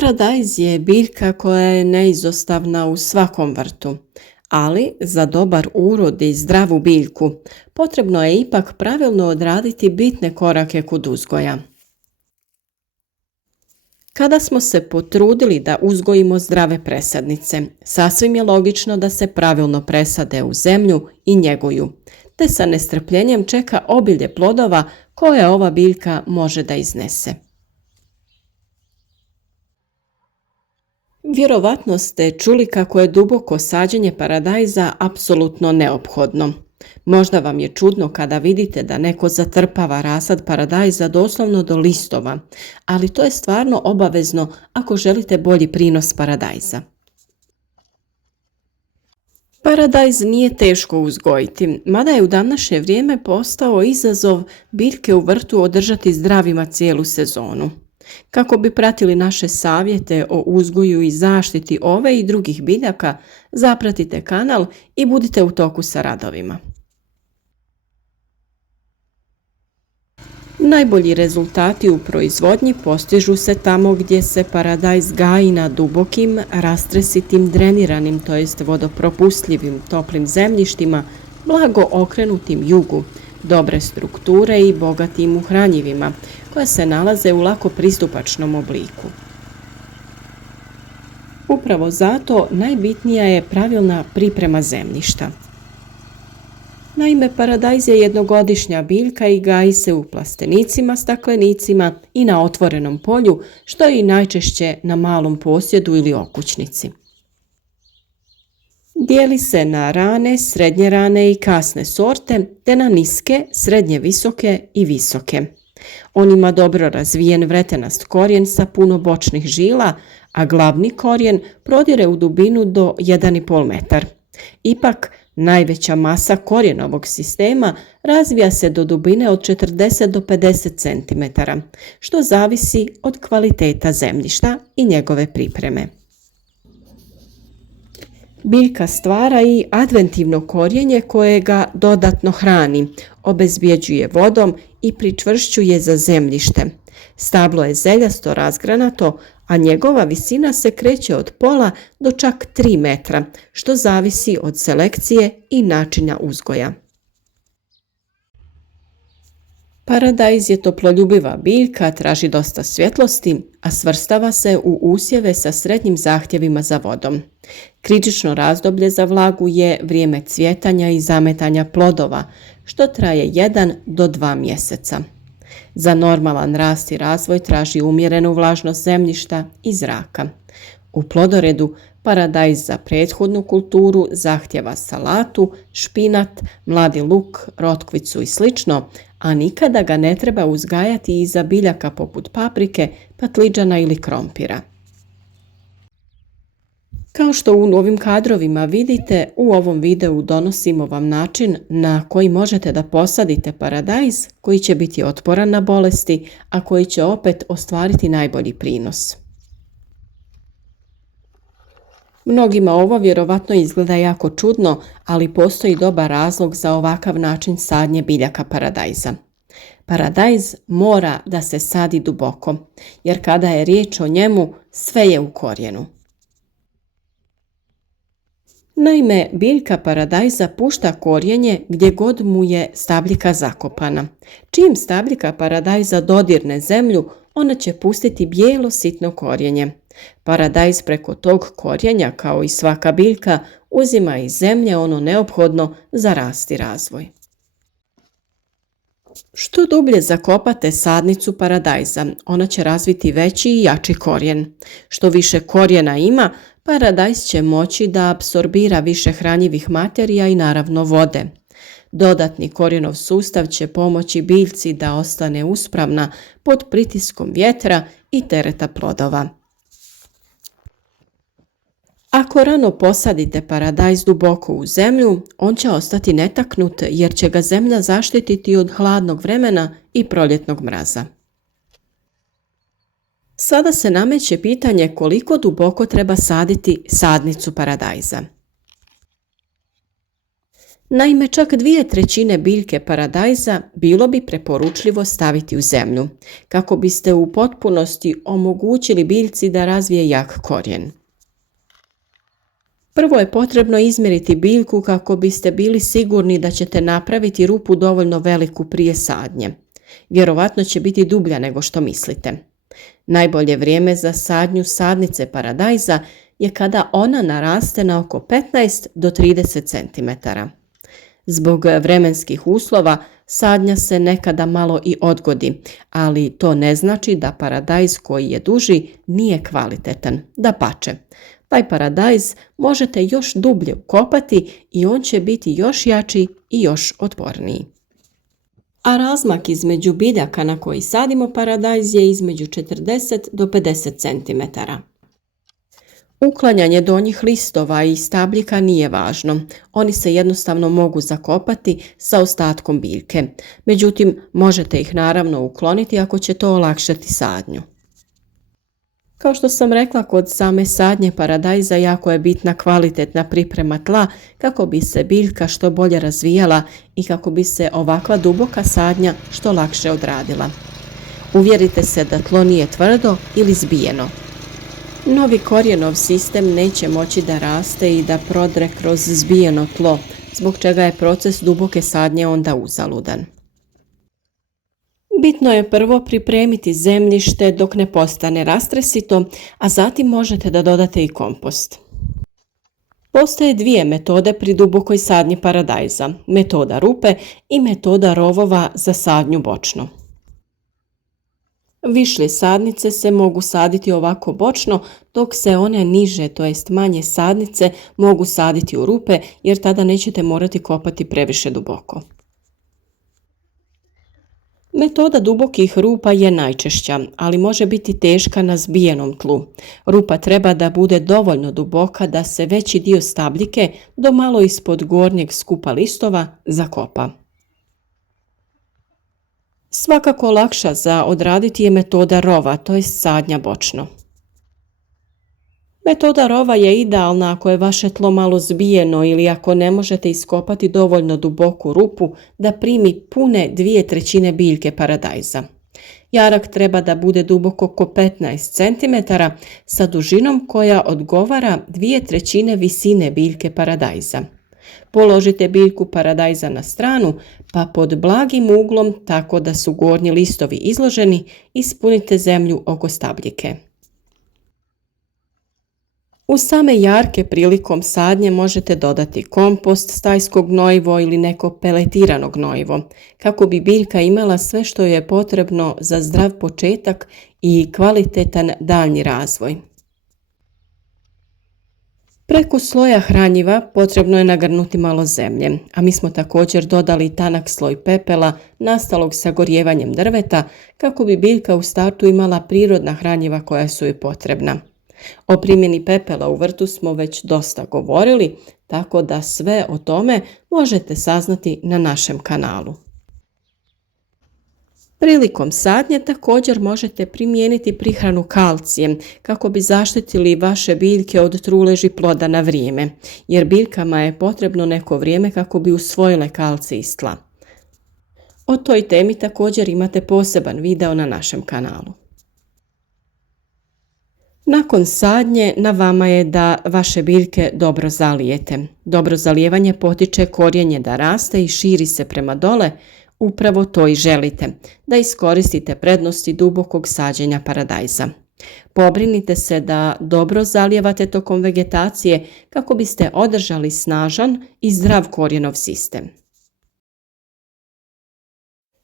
Paradajz je biljka koja je neizostavna u svakom vrtu, ali za dobar urod i zdravu biljku potrebno je ipak pravilno odraditi bitne korake kod uzgoja. Kada smo se potrudili da uzgojimo zdrave presadnice, sasvim je logično da se pravilno presade u zemlju i njeguju, te sa nestrpljenjem čeka obilje plodova koje ova biljka može da iznese. Vjerovatno ste čuli kako je duboko sađenje paradajza apsolutno neophodno. Možda vam je čudno kada vidite da neko zatrpava rasad paradajza doslovno do listova, ali to je stvarno obavezno ako želite bolji prinos paradajza. Paradajz nije teško uzgojiti, mada je u današnje vrijeme postao izazov biljke u vrtu održati zdravima cijelu sezonu. Kako bi pratili naše savjete o uzgoju i zaštiti ove i drugih biljaka, zapratite kanal i budite u toku sa radovima. Najbolji rezultati u proizvodnji postižu se tamo gdje se paradajz gaji na dubokim, rastresitim, dreniranim, to jest vodopropustljivim toplim zemljištima, blago okrenutim jugu, dobre strukture i bogatim u hranjivima, koja se nalaze u lako pristupačnom obliku. Upravo zato najbitnija je pravilna priprema zemljišta. Naime, paradajz je jednogodišnja biljka i gaji se u plastenicima, staklenicima i na otvorenom polju, što je i najčešće na malom posjedu ili okućnici. Dijeli se na rane, srednje rane i kasne sorte, te na niske, srednje visoke i visoke. On ima dobro razvijen vretenast korijen sa puno bočnih žila, a glavni korijen prodire u dubinu do 1,5 metar. Ipak, najveća masa korijenovog sistema razvija se do dubine od 40 do 50 cm, što zavisi od kvaliteta zemljišta i njegove pripreme. Biljka stvara i adventivno korijenje koje ga dodatno hrani, obezbjeđuje vodom i pričvršćuje za zemljište. Stablo je zeljasto razgranato, a njegova visina se kreće od pola do čak 3 metra, što zavisi od selekcije i načina uzgoja. Paradajz je toploljubiva biljka, traži dosta svjetlosti, a svrstava se u usjeve sa srednjim zahtjevima za vodom. Kritično razdoblje za vlagu je vrijeme cvjetanja i zametanja plodova, što traje 1 do 2 mjeseca. Za normalan rast i razvoj traži umjerenu vlažnost zemljišta i zraka. U plodoredu paradajz za prethodnu kulturu zahtjeva salatu, špinat, mladi luk, rotkvicu i sl., a nikada ga ne treba uzgajati iza biljaka poput paprike, patliđana ili krompira. Kao što u ovim kadrovima vidite, u ovom videu donosimo vam način na koji možete da posadite paradajz koji će biti otporan na bolesti, a koji će opet ostvariti najbolji prinos. Mnogima ovo vjerovatno izgleda jako čudno, ali postoji dobar razlog za ovakav način sadnje biljaka paradajza. Paradajz mora da se sadi duboko, jer kada je riječ o njemu, sve je u korijenu. Naime, biljka paradajza pušta korijenje gdje god mu je stabljika zakopana. Čim stabljika paradajza dodirne zemlju, ona će pustiti bijelo sitno korijenje. Paradajz preko tog korijenja, kao i svaka biljka, uzima iz zemlje ono neophodno za rast i razvoj. Što dublje zakopate sadnicu paradajza, ona će razviti veći i jači korijen. Što više korijena ima, paradajz će moći da apsorbira više hranjivih materija i naravno vode. Dodatni korijenov sustav će pomoći biljci da ostane uspravna pod pritiskom vjetra i tereta plodova. Ako rano posadite paradajz duboko u zemlju, on će ostati netaknut jer će ga zemlja zaštititi od hladnog vremena i proljetnog mraza. Sada se nameće pitanje koliko duboko treba saditi sadnicu paradajza. Naime, čak 2/3 biljke paradajza bilo bi preporučljivo staviti u zemlju, kako biste u potpunosti omogućili biljci da razvije jak korijen. Prvo je potrebno izmjeriti biljku kako biste bili sigurni da ćete napraviti rupu dovoljno veliku prije sadnje. Vjerovatno će biti dublja nego što mislite. Najbolje vrijeme za sadnju sadnice paradajza je kada ona naraste na oko 15 do 30 cm. Zbog vremenskih uslova sadnja se nekada malo i odgodi, ali to ne znači da paradajz koji je duži nije kvalitetan. Dapače, taj paradajz možete još dublje ukopati i on će biti još jači i još otporniji. A razmak između biljaka na koji sadimo paradajz je između 40 do 50 cm. Uklanjanje donjih listova i stabljika nije važno. Oni se jednostavno mogu zakopati sa ostatkom biljke. Međutim, možete ih naravno ukloniti ako će to olakšati sadnju. Kao što sam rekla, kod same sadnje paradajza jako je bitna kvalitetna priprema tla kako bi se biljka što bolje razvijala i kako bi se ovakva duboka sadnja što lakše odradila. Uvjerite se da tlo nije tvrdo ili zbijeno. Novi korijenov sistem neće moći da raste i da prodre kroz zbijeno tlo, zbog čega je proces duboke sadnje onda uzaludan. Bitno je prvo pripremiti zemljište dok ne postane rastresito, a zatim možete da dodate i kompost. Postoje dvije metode pri dubokoj sadnji paradajza, metoda rupe i metoda rovova za sadnju bočno. Višlje sadnice se mogu saditi ovako bočno, dok se one niže, to jest manje sadnice, mogu saditi u rupe jer tada nećete morati kopati previše duboko. Metoda dubokih rupa je najčešća, ali može biti teška na zbijenom tlu. Rupa treba da bude dovoljno duboka da se veći dio stabljike do malo ispod gornjeg skupa listova zakopa. Svakako lakša za odraditi je metoda rova, to je sadnja bočno. Metoda rova je idealna ako je vaše tlo malo zbijeno ili ako ne možete iskopati dovoljno duboku rupu da primi pune 2/3 biljke paradajza. Jarak treba da bude dubok oko 15 cm sa dužinom koja odgovara 2/3 visine biljke paradajza. Položite biljku paradajza na stranu pa pod blagim uglom tako da su gornji listovi izloženi ispunite zemlju oko stabljike. U same jarke prilikom sadnje možete dodati kompost, stajsko gnojivo ili neko peletirano gnojivo, kako bi biljka imala sve što je potrebno za zdrav početak i kvalitetan daljnji razvoj. Preko sloja hranjiva potrebno je nagrnuti malo zemlje, a mi smo također dodali tanak sloj pepela nastalog sagorjevanjem drveta kako bi biljka u startu imala prirodna hranjiva koja su joj potrebna. O primjeni pepela u vrtu smo već dosta govorili, tako da sve o tome možete saznati na našem kanalu. Prilikom sadnje također možete primijeniti prihranu kalcijem kako bi zaštitili vaše biljke od truleži ploda na vrijeme, jer biljkama je potrebno neko vrijeme kako bi usvojile kalcij iz tla. O toj temi također imate poseban video na našem kanalu. Nakon sadnje na vama je da vaše biljke dobro zalijete. Dobro zalijevanje potiče korijenje da raste i širi se prema dole. Upravo to i želite, da iskoristite prednosti dubokog sađenja paradajza. Pobrinite se da dobro zalijevate tokom vegetacije kako biste održali snažan i zdrav korijenov sistem.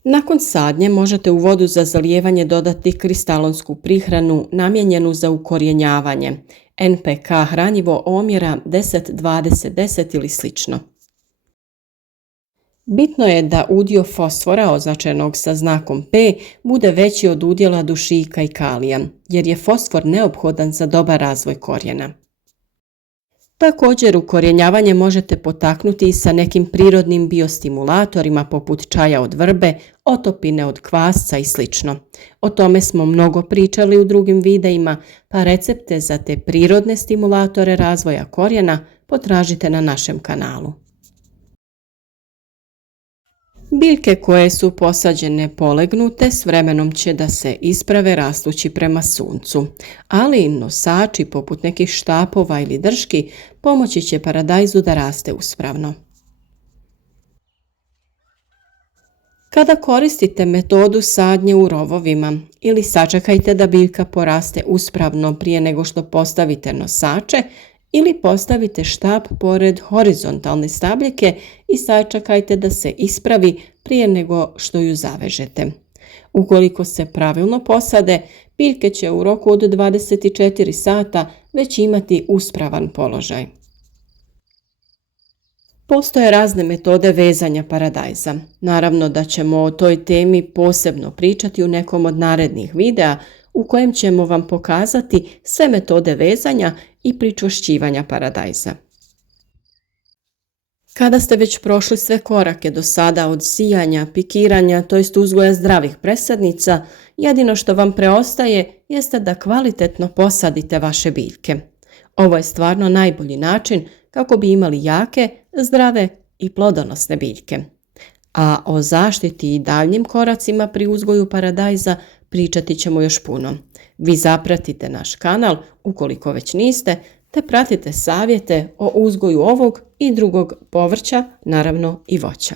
Nakon sadnje možete u vodu za zalijevanje dodati kristalonsku prihranu namijenjenu za ukorjenjavanje, NPK hranjivo omjera 10-20-10 ili slično. Bitno je da udio fosfora označenog sa znakom P bude veći od udjela dušika i kalija, jer je fosfor neophodan za dobar razvoj korijena. Također ukorjenjavanje možete potaknuti i sa nekim prirodnim biostimulatorima poput čaja od vrbe, otopine od kvasca i sl. O tome smo mnogo pričali u drugim videima, pa recepte za te prirodne stimulatore razvoja korijena potražite na našem kanalu. Biljke koje su posađene polegnute s vremenom će da se isprave rastući prema suncu, ali nosači poput nekih štapova ili drški pomoći će paradajzu da raste uspravno. Kada koristite metodu sadnje u rovovima ili sačekajte da biljka poraste uspravno prije nego što postavite nosače ili postavite štap pored horizontalne stabljike i sačekajte da se ispravi prije nego što ju zavežete. Ukoliko se pravilno posade, biljke će u roku od 24 sata već imati uspravan položaj. Postoje razne metode vezanja paradajza. Naravno da ćemo o toj temi posebno pričati u nekom od narednih videa u kojem ćemo vam pokazati sve metode vezanja i pričvršćivanja paradajza. Kada ste već prošli sve korake do sada od sijanja, pikiranja, to jest uzgoja zdravih presadnica, jedino što vam preostaje jeste da kvalitetno posadite vaše biljke. Ovo je stvarno najbolji način kako bi imali jake, zdrave i plodonosne biljke. A o zaštiti i daljnjim koracima pri uzgoju paradajza pričati ćemo još puno. Vi zapratite naš kanal ukoliko već niste, te pratite savjete o uzgoju ovog i drugog povrća, naravno i voća.